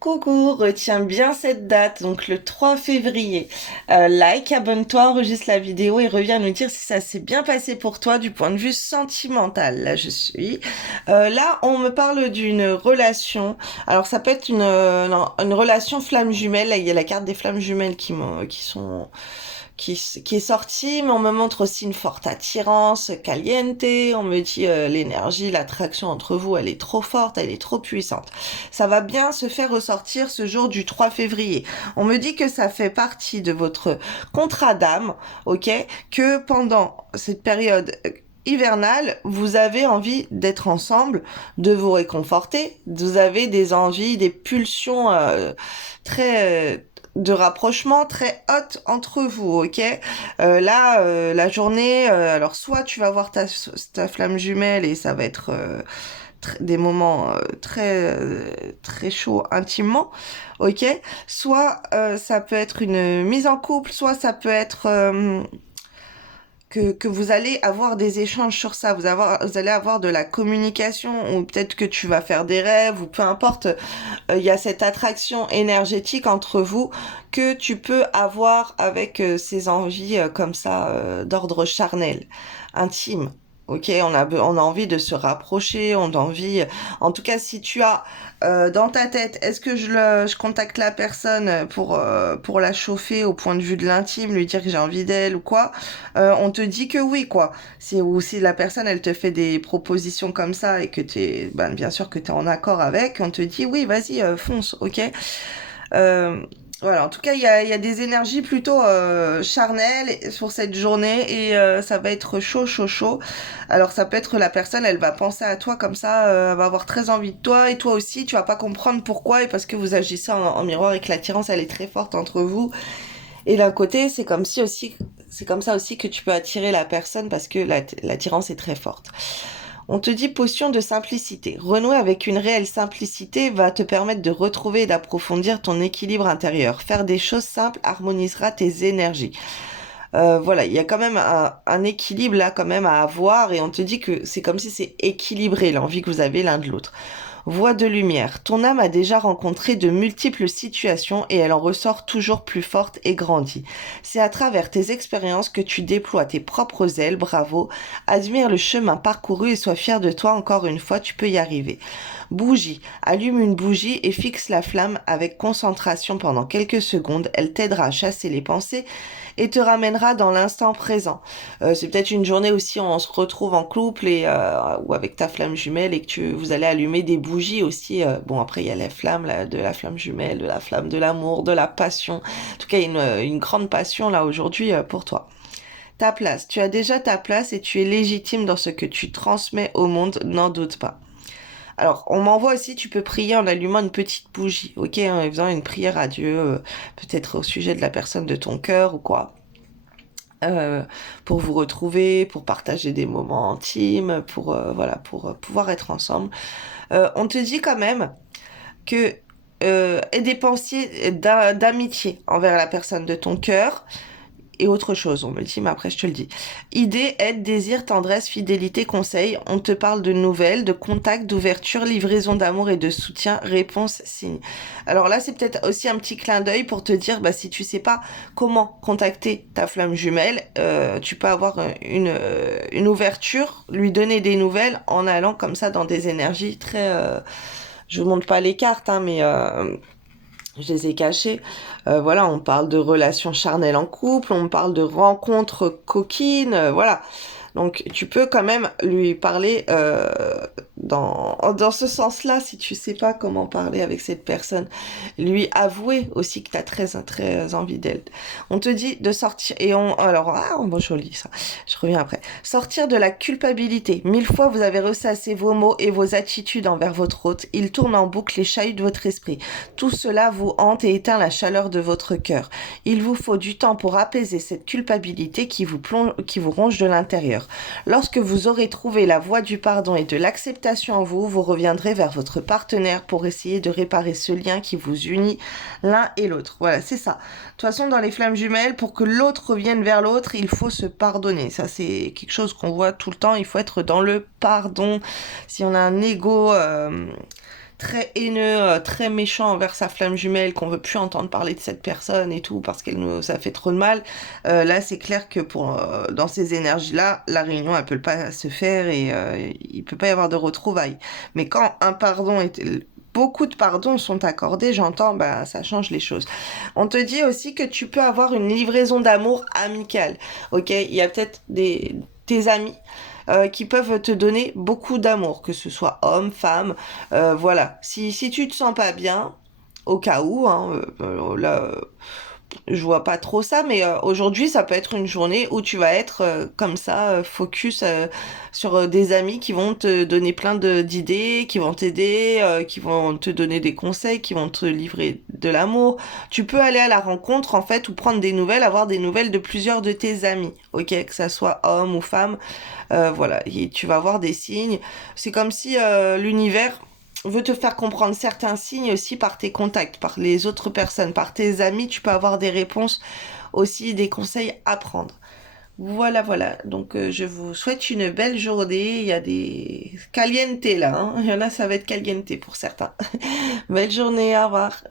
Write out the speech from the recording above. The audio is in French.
Coucou, retiens bien cette date, donc le 3 février. Like, abonne-toi, enregistre la vidéo et reviens nous dire si ça s'est bien passé pour toi du point de vue sentimental. Là, je suis. Là, on me parle d'une relation. Alors, ça peut être non, une relation flamme jumelle. Là, il y a la carte des flammes jumelles qui sont qui est sorti, mais on me montre aussi une forte attirance, caliente. On me dit l'énergie, l'attraction entre vous, elle est trop forte, elle est trop puissante. Ça va bien se faire ressortir ce jour du 3 février. On me dit que ça fait partie de votre contrat d'âme, ok, que pendant cette période hivernale, vous avez envie d'être ensemble, de vous réconforter, vous avez des envies, des pulsions très de rapprochement très haute entre vous, ok. La journée, alors soit tu vas voir ta flamme jumelle et ça va être des moments très chauds intimement, ok. Soit ça peut être une mise en couple, soit ça peut être que vous allez avoir des échanges sur ça, vous allez avoir de la communication, ou peut-être que tu vas faire des rêves, ou peu importe, il y a cette attraction énergétique entre vous que tu peux avoir avec ces envies comme ça d'ordre charnel, intime. Ok, on a envie de se rapprocher, on a envie. En tout cas, si tu as dans ta tête, est-ce que je contacte la personne pour la chauffer au point de vue de l'intime, lui dire que j'ai envie d'elle ou quoi, on te dit que oui, quoi. Ou si la personne, elle te fait des propositions comme ça et que bien sûr que t'es en accord avec, on te dit oui, vas-y, fonce, ok. Euh, voilà, en tout cas, il y a des énergies plutôt charnelles pour cette journée et ça va être chaud, chaud, chaud. Alors ça peut être la personne, elle va penser à toi comme ça, elle va avoir très envie de toi et toi aussi, tu vas pas comprendre pourquoi et parce que vous agissez en miroir et que l'attirance, elle est très forte entre vous. Et d'un côté, c'est comme ça aussi que tu peux attirer la personne parce que l'attirance est très forte. On te dit potion de simplicité. Renouer avec une réelle simplicité va te permettre de retrouver et d'approfondir ton équilibre intérieur. Faire des choses simples harmonisera tes énergies. Voilà, il y a quand même un équilibre là quand même à avoir et on te dit que c'est comme si c'est équilibré l'envie que vous avez l'un de l'autre. Voix de lumière. Ton âme a déjà rencontré de multiples situations et elle en ressort toujours plus forte et grandie. C'est à travers tes expériences que tu déploies tes propres ailes, bravo. Admire le chemin parcouru et sois fier de toi encore une fois, tu peux y arriver. Bougie. Allume une bougie et fixe la flamme avec concentration pendant quelques secondes. Elle t'aidera à chasser les pensées et te ramènera dans l'instant présent. C'est peut-être une journée aussi où on se retrouve en couple ou avec ta flamme jumelle et que vous allez allumer des bougies aussi. Bon, après, il y a les flammes là, de la flamme jumelle, de la flamme de l'amour, de la passion. En tout cas, il y a une grande passion là aujourd'hui pour toi. Ta place. Tu as déjà ta place et tu es légitime dans ce que tu transmets au monde, n'en doute pas. Alors, on m'envoie aussi, tu peux prier en allumant une petite bougie, ok, en faisant une prière à Dieu, peut-être au sujet de la personne de ton cœur ou quoi, pour vous retrouver, pour partager des moments intimes, pour pouvoir être ensemble. On te dit quand même que aie des pensées d'amitié envers la personne de ton cœur et autre chose, on me le dit, mais après je te le dis. Idée, aide, désir, tendresse, fidélité, conseil. On te parle de nouvelles, de contacts, d'ouverture, livraison d'amour et de soutien, réponse, signe. Alors là, c'est peut-être aussi un petit clin d'œil pour te dire, bah, si tu sais pas comment contacter ta flamme jumelle, tu peux avoir une ouverture, lui donner des nouvelles en allant comme ça dans des énergies très... je vous montre pas les cartes, hein, mais je les ai cachés. Voilà, on parle de relations charnelles en couple, on parle de rencontres coquines, voilà. Donc tu peux quand même lui parler dans ce sens-là, si tu sais pas comment parler avec cette personne. Lui avouer aussi que tu as très envie d'elle. On te dit de sortir, alors, bon, joli ça, je reviens après. Sortir de la culpabilité. 1000 fois vous avez ressassé vos mots et vos attitudes envers votre hôte. Il tourne en boucle et chahute votre esprit. Tout cela vous hante et éteint la chaleur de votre cœur. Il vous faut du temps pour apaiser cette culpabilité qui vous ronge de l'intérieur. Lorsque vous aurez trouvé la voie du pardon et de l'acceptation en vous, vous reviendrez vers votre partenaire pour essayer de réparer ce lien qui vous unit l'un et l'autre. Voilà, c'est ça. De toute façon, dans les flammes jumelles, pour que l'autre revienne vers l'autre, il faut se pardonner. Ça, c'est quelque chose qu'on voit tout le temps. Il faut être dans le pardon. Si on a un ego très haineux, très méchant envers sa flamme jumelle, qu'on veut plus entendre parler de cette personne et tout parce qu'elle nous, ça fait trop de mal. Là, c'est clair que pour dans ces énergies-là, la réunion elle peut pas se faire et il peut pas y avoir de retrouvailles. Mais quand un pardon est beaucoup de pardons sont accordés, j'entends, bah ça change les choses. On te dit aussi que tu peux avoir une livraison d'amour amicale. Ok, il y a peut-être des tes amis qui peuvent te donner beaucoup d'amour, que ce soit homme, femme, voilà. Si tu te sens pas bien, au cas où, hein, là, je vois pas trop ça, mais aujourd'hui, ça peut être une journée où tu vas être comme ça, focus sur des amis qui vont te donner plein de d'idées, qui vont t'aider, qui vont te donner des conseils, qui vont te livrer de l'amour. Tu peux aller à la rencontre, en fait, ou prendre des nouvelles, avoir des nouvelles de plusieurs de tes amis, ok, que ça soit homme ou femme, voilà, et tu vas avoir des signes. C'est comme si l'univers veut te faire comprendre certains signes aussi par tes contacts, par les autres personnes, par tes amis, tu peux avoir des réponses aussi, des conseils à prendre. Voilà, voilà. Donc, je vous souhaite une belle journée. Il y a des caliente là, hein. Il y en a, ça va être caliente pour certains. Belle journée, au revoir.